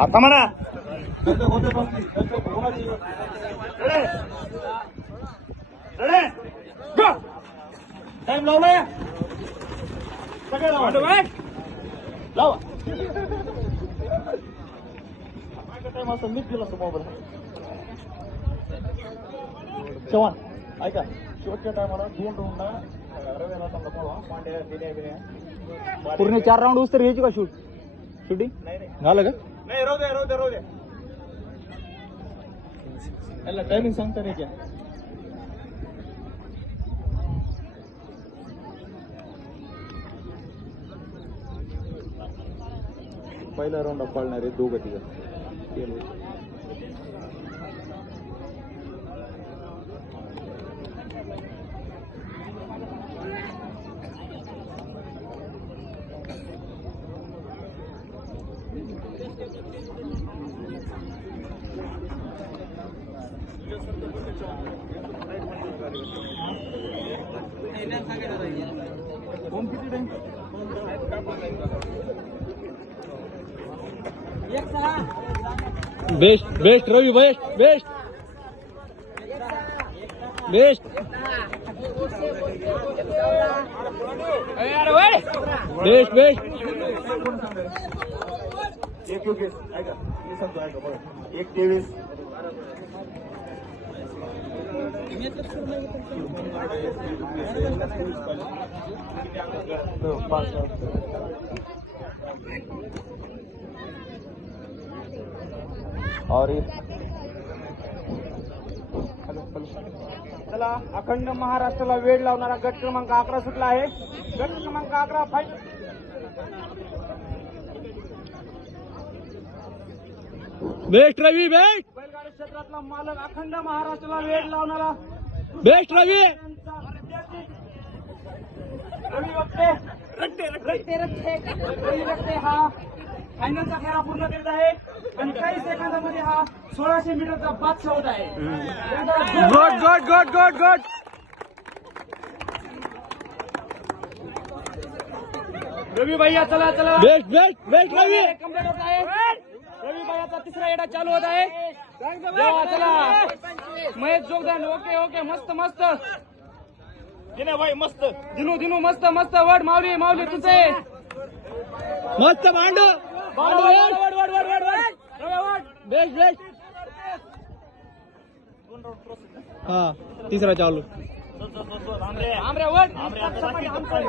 आता म्हणा. टाइम लावलाय? सगळे लावा. लावा टाइम असं मीच दिला मोबाईल चव्हाण. ऐका शेवटच्या टायमाला दोन राऊंडला रव्याला समजा पळवा पांड्या पूर्ण चार राऊंड उस्तर घ्यायची का शूट शूटिंग नाही नाही. झालं का? नाही राहू दे राहू दे राहू दे याला टायमिंग सांगता नाही क्या पहिला राऊंड पळणार आहे दोघं तिघं best best Ravi best best. Best. Best best. एक योगेश ऐका मी सांगतो ऐका बघा. एक तेवीस. और चला अखंड महाराष्ट्राला वेळ लावणारा गट क्रमांक अकरा सुटला आहे. गट क्रमांक अकरा फाईट बेस्ट रवी बेस्ट. बैलगाडी क्षेत्रातला मालक अखंड महाराष्ट्राला वेळ लावणारा. बेस्ट रवी. रवी वक्ते रट्टे रट्टे रट्टे रवी वक्ते हा फायनलचा फेरा पूर्ण करीत आहे. आणि काही सेकंदामध्ये हा सोळाशे मीटरचा बादशाह होत आहे. Good good good good good Ravi भैया चला चला. Best best best Ravi. Complete होत आहे. रवी भैयाचा तिसरा येडा चालू होत आहे. देवा, चला. महेश जोगदान ओके ओके मस्त मस्त. दिने भाई मस्त. दिनू दिनू मस्त मस्त. वड माऊली माऊली तुझे. मस्त भांडू. वड वड वड वड वड बेस्ट बेस्ट. हा तिसरा चालू. आमरे आमरे वड आमरे.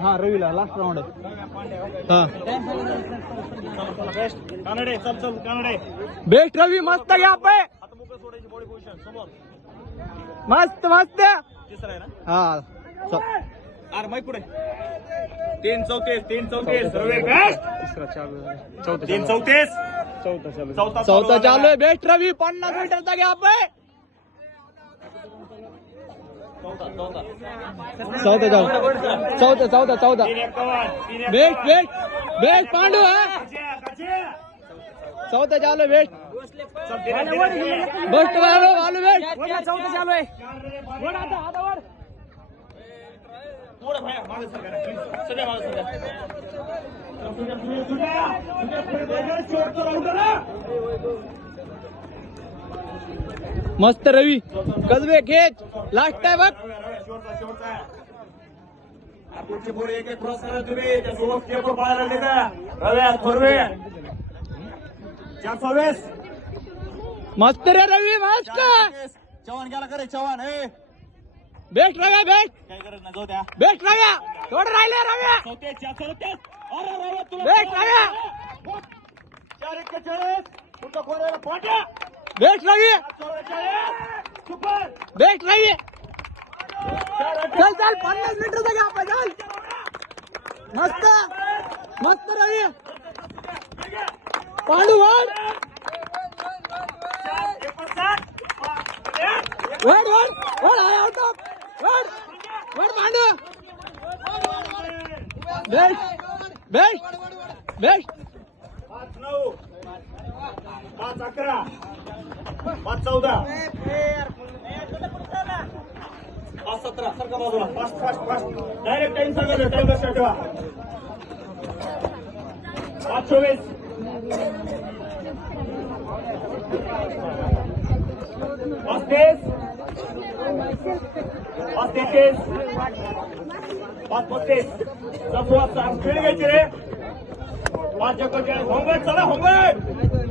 हा रवीला लास्ट राऊंड हा. बेस्ट रवी मस्त घ्या मस्त मस्त. तिसरा आहे ना? हा. अरे माहिती पुढे. तीन चौतीस तीन चौतीस. रवी बेस्ट तिसरा चालू तीन चौतीस. चौथा चालू चौथा चौथा चालू आहे. बेस्ट रवी पन्नास मीटरचा घ्या चौथा चौथा चौथा चौदा चौथा चौथा वेट वेट वेट पांडू चौथा चालू वेट. बेस्ट बेस्ट वालो वेट. चौथा चालू आहे सगळ्या मस्त रवी. कसबे खेच. लास्ट आहे बघ एक एक क्रॉस करा तुम्ही पाहायला का रव्या थोरवे मस्त रे रवी मस्त. चव्हाण गेला करे चव्हाण हे बेस्ट रव्या बेस्ट काही गरज नाही जाऊ द्या बेस्ट रव्या. थोडं राहिले रव्या. चौतीस अरे रव्या. तुला बेस्ट रव्या चार एक चाळीस. खोऱ्याला पाट्या? पाठ्या रवी चौवेचाळीस सुपर बेस्ट रवी चार चल चल पन्नास मीटरचा घ्या आपण चल। मस्त मस्त रवी पांडू वाढ एकोणसाठ वाढ वाढ वाढ आहे आउट ऑफ वाढ वाढ पांडू। Best best best. पाच नऊ पाच अकरा पाच चौदा पाच सतरा सारखा बाजूला fast fast fast direct time सांगा टाइम लक्षात ठेवा पाच चोवीस पाच तेस पाच तेहतीस पाच पस्तीस चौदा सात खेळ घ्यायचे रे पाच एकोणचाळीस होमवर्क चला होमवर्क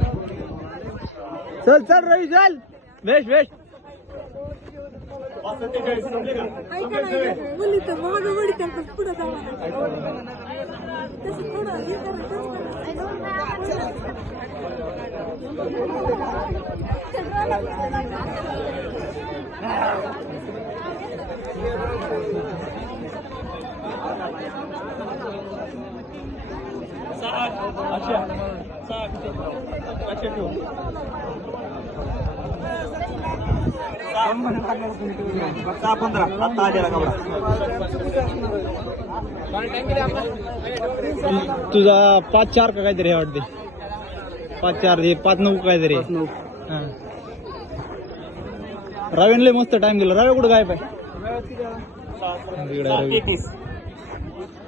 चल चल रवी चल. बेस्ट बेस्ट ऐका समजेल ना सगळे? ऐका. बोलली तर माग वडी तर पुढे जाऊ तसं थोडं हे करा साठ अच्छा. ठेव. सहा पंधरा. आत्ता आलेला कपडा तुझा पाच चार का काहीतरी वाटते? पाच चार हे पाच नऊ काहीतरी हा. रवीन लय मस्त टाइम दिला. रवी कुठं काय पाय तेहतीस.